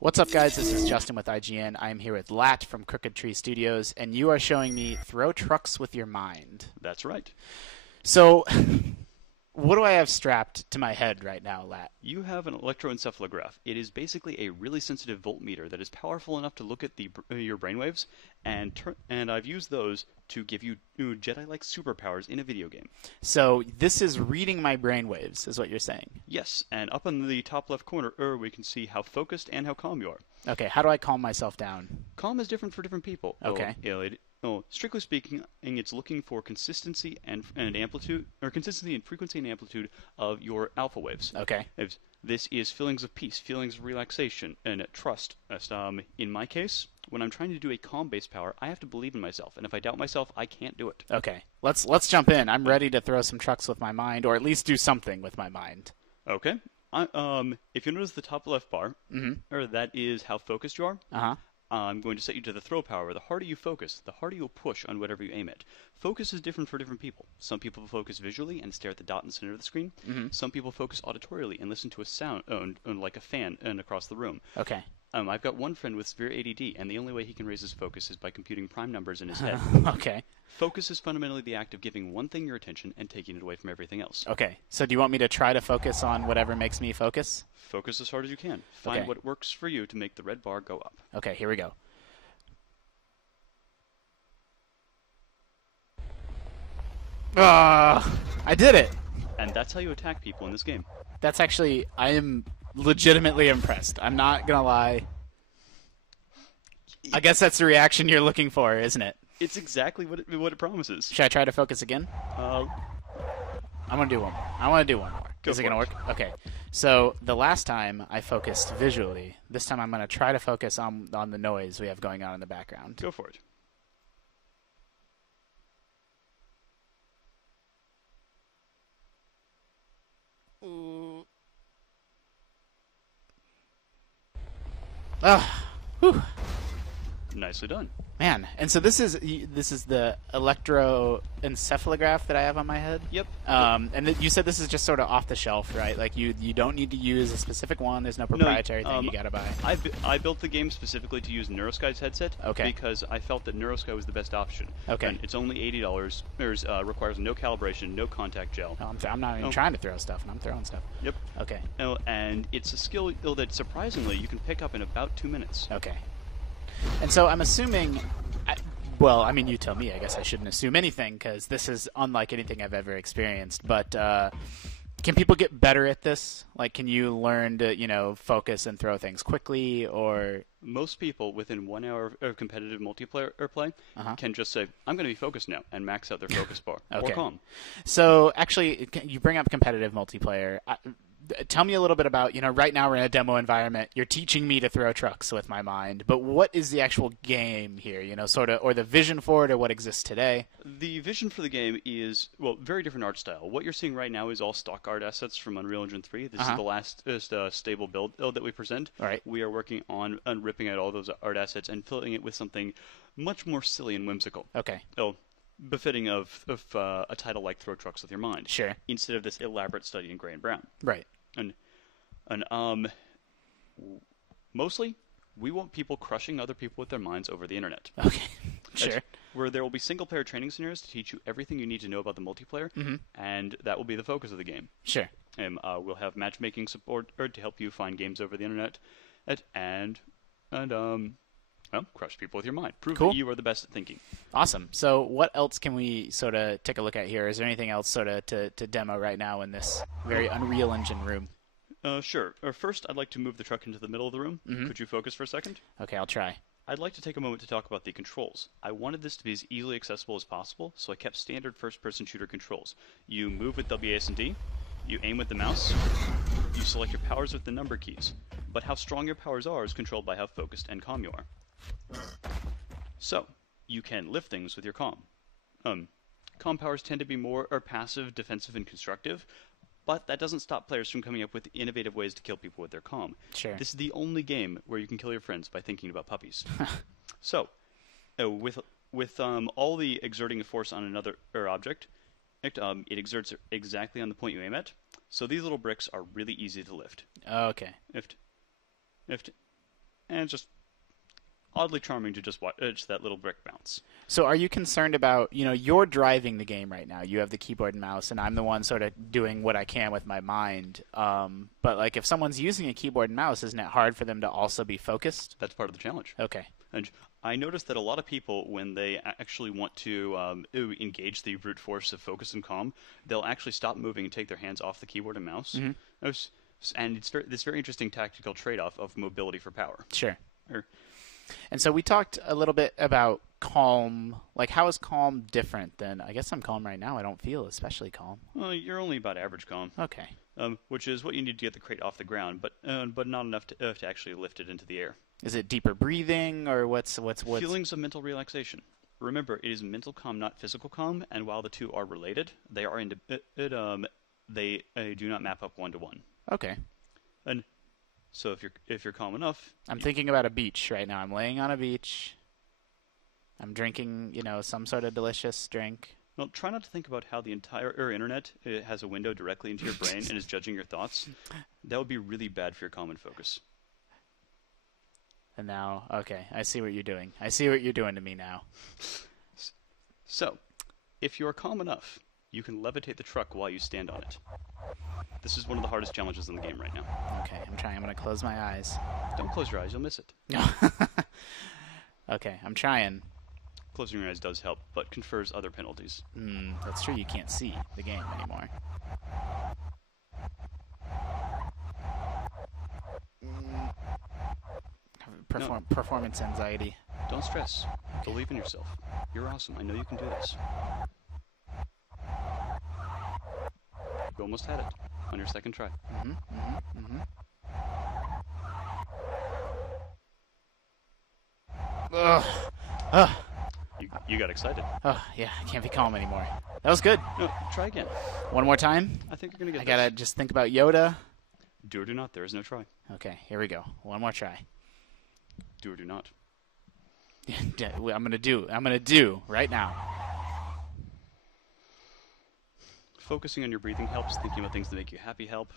What's up, guys? This is Justin with IGN. I'm here with Lat from Crooked Tree Studios, and you are showing me Throw Trucks with Your Mind. That's right. So, what do I have strapped to my head right now, Lat? You have an electroencephalograph. It is basically a really sensitive voltmeter that is powerful enough to look at your brainwaves, and I've used those to give you Jedi-like superpowers in a video game. So, this is reading my brainwaves, is what you're saying. Yes, and up in the top left corner, we can see how focused and how calm you are. Okay, how do I calm myself down? Calm is different for different people. Okay. Strictly speaking, it's looking for consistency and amplitude, or consistency and frequency and amplitude of your alpha waves. Okay. This is feelings of peace, feelings of relaxation, and trust. In my case, when I'm trying to do a calm-based power, I have to believe in myself, and if I doubt myself, I can't do it. Okay, let's jump in. I'm ready to throw some trucks with my mind, or at least do something with my mind. Okay. If you notice the top left bar, that is how focused you are. Uh-huh. I'm going to set you to the throw power. The harder you focus, the harder you'll push on whatever you aim at. Focus is different for different people. Some people focus visually and stare at the dot in the center of the screen. Some people focus auditorially and listen to a sound, like a fan, across the room. Okay. I've got one friend with severe ADD, and the only way he can raise his focus is by computing prime numbers in his head. Okay. Focus is fundamentally the act of giving one thing your attention and taking it away from everything else. Okay, so do you want me to try to focus on whatever makes me focus? Focus as hard as you can. Find Okay. what works for you to make the red bar go up. Okay, here we go. I did it! And that's how you attack people in this game. That's actually, I am legitimately impressed. I'm not gonna lie. I guess that's the reaction you're looking for, isn't it? It's exactly what it promises. Should I try to focus again? I'm gonna do one more. I want to do one more. Is it gonna work? Okay. So the last time I focused visually, this time I'm gonna try to focus on the noise we have going on in the background. Go for it. Whew. Nicely done. Man, and so this is the electroencephalograph that I have on my head. Yep. And you said this is just sort of off the shelf, right? Like you don't need to use a specific one. There's no proprietary thing you gotta buy. I built the game specifically to use NeuroSky's headset. Okay. Because I felt that NeuroSky was the best option. Okay. And it's only $80. Requires no calibration, no contact gel. Oh, I'm not even trying to throw stuff, and I'm throwing stuff. Yep. Okay. And it's a skill that surprisingly you can pick up in about 2 minutes. Okay. And so I'm assuming, well, I mean, you tell me. I guess I shouldn't assume anything because this is unlike anything I've ever experienced. But can people get better at this? Like, can you learn to, focus and throw things quickly, or? Most people within 1 hour of competitive multiplayer play can just say, I'm going to be focused now, and max out their focus bar. Okay. Or calm. So, actually, you bring up competitive multiplayer. Tell me a little bit about, right now we're in a demo environment. You're teaching me to throw trucks with my mind, but what is the actual game here, sort of, or the vision for it, or what exists today? The vision for the game is, very different art style. What you're seeing right now is all stock art assets from Unreal Engine 3. This is the last stable build that we present. All right. We are working on ripping out all those art assets and filling it with something much more silly and whimsical. Okay. Befitting of a title like Throw Trucks with Your Mind. Sure. Instead of this elaborate study in gray and brown. Right. And mostly, we want people crushing other people with their minds over the internet. Okay. Sure. Where there will be single-player training scenarios to teach you everything you need to know about the multiplayer, and that will be the focus of the game. Sure. And we'll have matchmaking support to help you find games over the internet, and crush people with your mind. Prove that you are the best at thinking. Awesome. So what else can we sort of take a look at here? Is there anything else sort of to demo right now in this very Unreal Engine room? Sure. First, I'd like to move the truck into the middle of the room. Could you focus for a second? Okay, I'll try. I'd like to take a moment to talk about the controls. I wanted this to be as easily accessible as possible, so I kept standard first-person shooter controls. You move with WAS and D, you aim with the mouse, you select your powers with the number keys. But how strong your powers are is controlled by how focused and calm you are. So, you can lift things with your calm. Calm powers tend to be more passive, defensive, and constructive, but that doesn't stop players from coming up with innovative ways to kill people with their calm. Sure. This is the only game where you can kill your friends by thinking about puppies. So, with all the exerting a force on another object, it exerts exactly on the point you aim at. So these little bricks are really easy to lift. Okay. Lift. and it's just oddly charming to just watch that little brick bounce. So are you concerned about, you're driving the game right now. You have the keyboard and mouse, and I'm the one sort of doing what I can with my mind. But like if someone's using a keyboard and mouse, isn't it hard for them to also be focused? That's part of the challenge. Okay. And I noticed that a lot of people, when they actually want to engage the brute force of focus and calm, they'll actually stop moving and take their hands off the keyboard and mouse. Mm-hmm. And it's this very interesting tactical trade-off of mobility for power. Sure. And so we talked a little bit about calm. Like, how is calm different than? I guess I'm calm right now. I don't feel especially calm. Well, you're only about average calm. Okay. Which is what you need to get the crate off the ground, but not enough to actually lift it into the air. Is it deeper breathing, or what's feelings of mental relaxation? Remember, it is mental calm, not physical calm, and while the two are related, they are they do not map up one to one. Okay. And so if you're calm enough, I'm thinking about a beach right now. I'm laying on a beach. I'm drinking, some sort of delicious drink. Well, try not to think about how the entire internet has a window directly into your brain and is judging your thoughts. That would be really bad for your calm and focus. And now, okay, I see what you're doing. I see what you're doing to me now. So, if you are calm enough, you can levitate the truck while you stand on it. This is one of the hardest challenges in the game right now. Okay, I'm trying. I'm going to close my eyes. Don't close your eyes, you'll miss it. Okay, I'm trying. Closing your eyes does help, but confers other penalties. That's true. You can't see the game anymore. Performance anxiety. Don't stress. Believe in yourself. You're awesome. I know you can do this. You almost had it on your second try. Ugh. You got excited. Oh, yeah, I can't be calm anymore. That was good. No, try again. One more time? I think you're going to get this. I got to just think about Yoda. Do or do not. There is no try. Okay, here we go. One more try. Do or do not. I'm going to do right now. Focusing on your breathing helps. Thinking about things that make you happy help.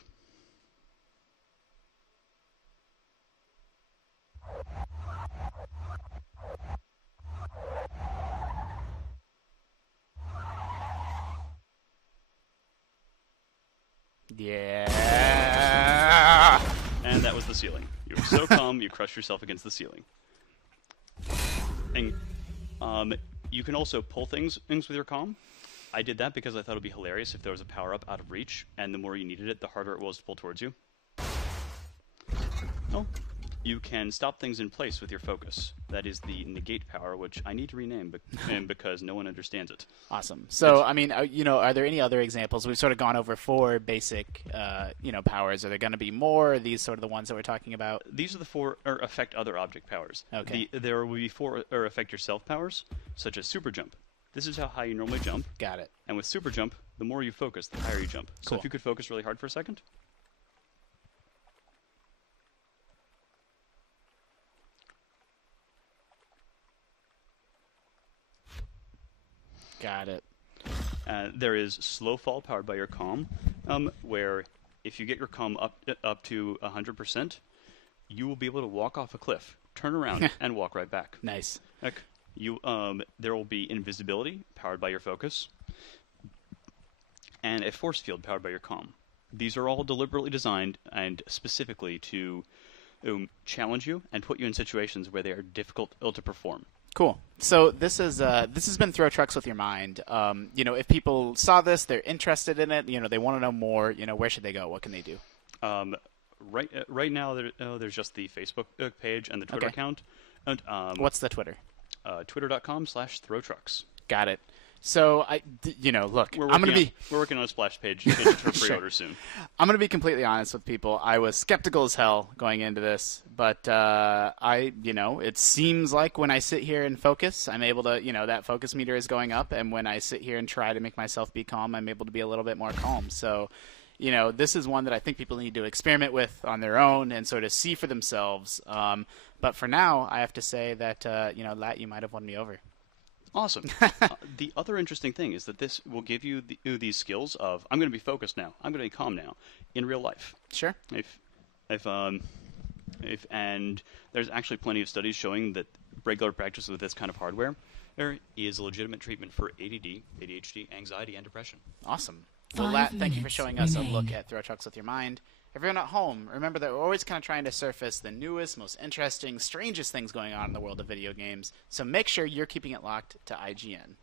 Yeah. And that was the ceiling. You were so calm, you crushed yourself against the ceiling. And you can also pull things with your calm. I did that because I thought it would be hilarious if there was a power-up out of reach, and the more you needed it, the harder it was to pull towards you. Oh. You can stop things in place with your focus. That is the negate power, which I need to rename because no one understands it. Awesome. So, I mean, are there any other examples? We've sort of gone over 4 basic, powers. Are there going to be more? Are these sort of the ones that we're talking about? These are the 4 affect other object powers. Okay. There will be 4 affect yourself powers, such as super jump. This is how high you normally jump. Got it. And with super jump, the more you focus, the higher you jump. So if you could focus really hard for a second. Got it. There is slow fall powered by your calm, where if you get your calm up to 100%, you will be able to walk off a cliff, turn around, and walk right back. Nice. There will be invisibility powered by your focus, and a force field powered by your calm. These are all deliberately designed and specifically to challenge you and put you in situations where they are difficult to perform. Cool. So this has been Throw Trucks with Your Mind. If people saw this, they're interested in it. They want to know more. Where should they go? What can they do? Right now, there's just the Facebook page and the Twitter account. And, what's the Twitter? Twitter.com/throwtrucks. Got it. So look, we're working on a splash page for pre-order soon. I'm going to be completely honest with people. I was skeptical as hell going into this, but it seems like when I sit here and focus, I'm able to, that focus meter is going up, and when I sit here and try to make myself be calm, I'm able to be a little bit more calm. So, this is one that I think people need to experiment with on their own and sort of see for themselves. But for now, I have to say that Lat, you might have won me over. Awesome. The other interesting thing is that this will give you these skills of, I'm going to be focused now, I'm going to be calm now, in real life. Sure. If And there's actually plenty of studies showing that regular practice with this kind of hardware there is a legitimate treatment for ADD, ADHD, anxiety, and depression. Awesome. Well, Lat, thank you for showing us a look at Throw Trucks with Your Mind. Everyone at home, remember that we're always kind of trying to surface the newest, most interesting, strangest things going on in the world of video games, so make sure you're keeping it locked to IGN.